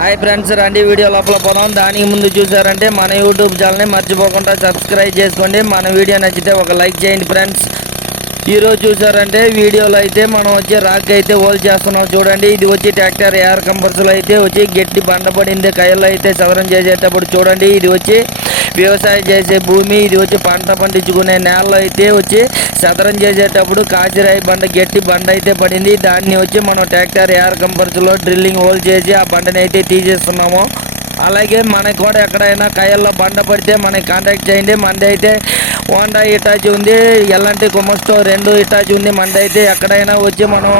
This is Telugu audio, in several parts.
హాయ్ ఫ్రెండ్స్, రండి వీడియో లోపల పోదాం. దానికి ముందు చూసారంటే మన యూట్యూబ్ ఛానల్ని మర్చిపోకుండా సబ్స్క్రైబ్ చేసుకోండి. మన వీడియో నచ్చితే ఒక లైక్ చేయండి ఫ్రెండ్స్. ఈరోజు చూసారంటే వీడియోలో అయితే మనం వచ్చి రాక్ అయితే హోల్ చేస్తున్నాం. చూడండి, ఇది వచ్చి ట్రాక్టర్ ఎయిర్ కంపల్సర్లో అయితే వచ్చి గట్టి బండ పడింది. కయ్యల్లో అయితే సవరం చేసేటప్పుడు చూడండి, ఇది వచ్చి వ్యవసాయం చేసే భూమి, ఇది వచ్చి పంట పండించుకునే నేలలో అయితే వచ్చి సదరం చేసేటప్పుడు కాచిరాయి బండ గట్టి బండ అయితే పడింది. దాన్ని వచ్చి మనం ట్రాక్టర్ ఎయిర్ కంపల్సర్లో డ్రిల్లింగ్ హోల్ చేసి ఆ బండని అయితే తీసేస్తున్నాము. అలాగే మనకు కూడా ఎక్కడైనా కయ్యల్లో బండ పడితే మనకి కాంటాక్ట్ చేయండి. మనది అయితే హోండా ఇటాచి ఉంది, ఎల్ఎన్టీ కుమస్టో 2 ఇటాచి ఉంది. మనది అయితే ఎక్కడైనా వచ్చి మనం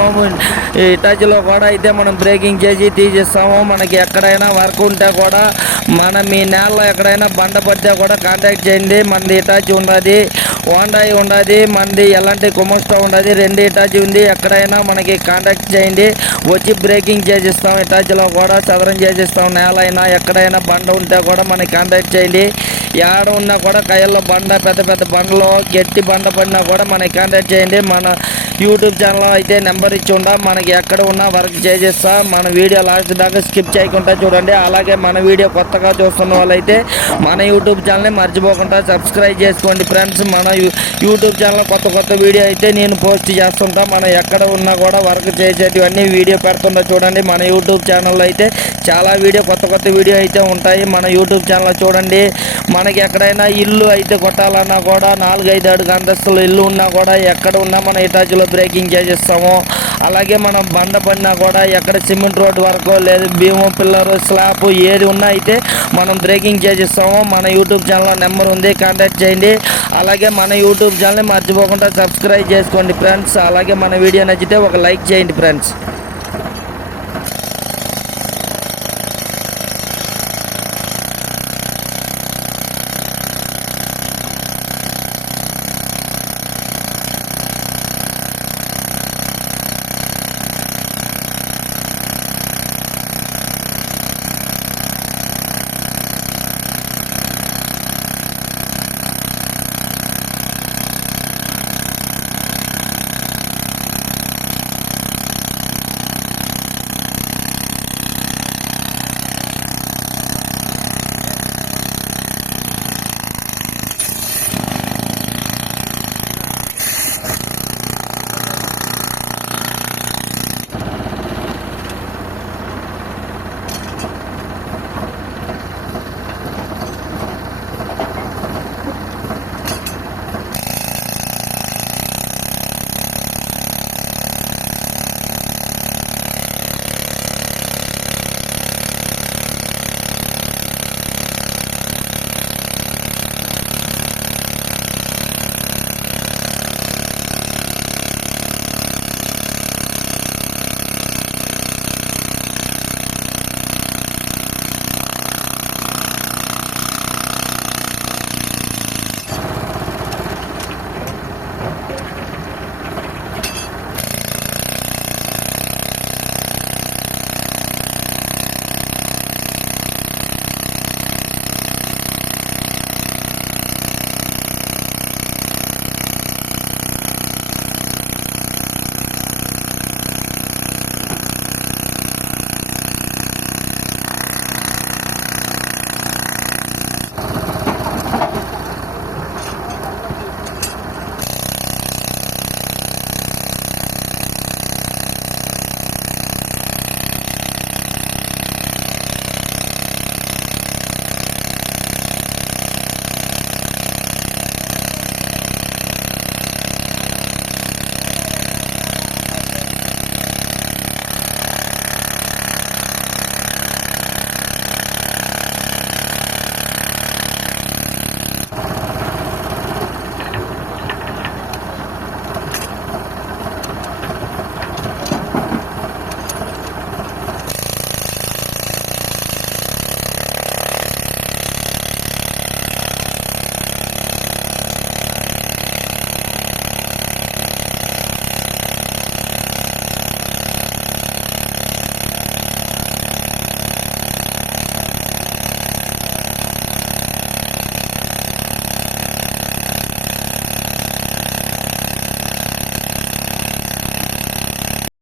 ఇటాచిలో కూడా అయితే మనం బ్రేకింగ్ చేసి తీసిస్తాము. మనకి ఎక్కడైనా వర్క్ ఉంటే కూడా మీ నేలలో ఎక్కడైనా బండ పడితే కూడా కాంటాక్ట్ చేయండి. మనది ఇటాచి ఉన్నది, హోండా ఉన్నది, మనది ఎల్ఎన్టీ కుమస్టో ఉన్నది, 2 ఇటాచి ఉంది. ఎక్కడైనా మనకి కాంటాక్ట్ చేయండి, వచ్చి బ్రేకింగ్ చేసిస్తాం. ఇటాచిలో కూడా సదరం చేసిస్తాం. నేల అయినా ఎక్కడైనా బండ ఉంటే కూడా మనకి కాంటాక్ట్ చేయండి. ఏడ ఉన్నా కూడా కయ్యల్లో బండ, పెద్ద పెద్ద బండలో గట్టి బండ పడినా కూడా మనకి కాంటాక్ట్ చేయండి. మన యూట్యూబ్ ఛానల్లో అయితే నెంబర్ ఇచ్చి ఉండా, మనకి ఎక్కడ ఉన్నా వర్క్ చేసేస్తా. మన వీడియో లాస్ట్ దాకా స్కిప్ చేయకుండా చూడండి. అలాగే మన వీడియో కొత్తగా చూస్తున్న వాళ్ళైతే మన యూట్యూబ్ ఛానల్ని మర్చిపోకుండా సబ్స్క్రైబ్ చేసుకోండి ఫ్రెండ్స్. మన యూట్యూబ్ ఛానల్లో కొత్త వీడియో అయితే నేను పోస్ట్ చేస్తుంటా. మనం ఎక్కడ ఉన్నా కూడా వర్క్ చేసేటివన్నీ వీడియో పెడుతుంటా. చూడండి, మన యూట్యూబ్ ఛానల్లో అయితే చాలా కొత్త వీడియో అయితే ఉంటాయి. మన యూట్యూబ్ ఛానల్లో చూడండి. మనకి ఎక్కడైనా ఇల్లు అయితే కొట్టాలన్నా కూడా 4-5 అడుగు అంతస్తులు ఇల్లు ఉన్నా కూడా ఎక్కడ ఉన్నా మన ఇటాచిలో బ్రేకింగ్ చేసేస్తాము. అలాగే మనం బండ పడినా కూడా ఎక్కడ సిమెంట్ రోడ్ వరకు లేదు, భీము పిల్లరు స్లాబ్ ఏది ఉన్నా అయితే మనం బ్రేకింగ్ చేసేస్తాము. మన యూట్యూబ్ ఛానల్లో నెంబర్ ఉంది, కాంటాక్ట్ చేయండి. అలాగే మన యూట్యూబ్ ఛానల్ని మర్చిపోకుండా సబ్స్క్రైబ్ చేసుకోండి ఫ్రెండ్స్. అలాగే మన వీడియో నచ్చితే ఒక లైక్ చేయండి ఫ్రెండ్స్.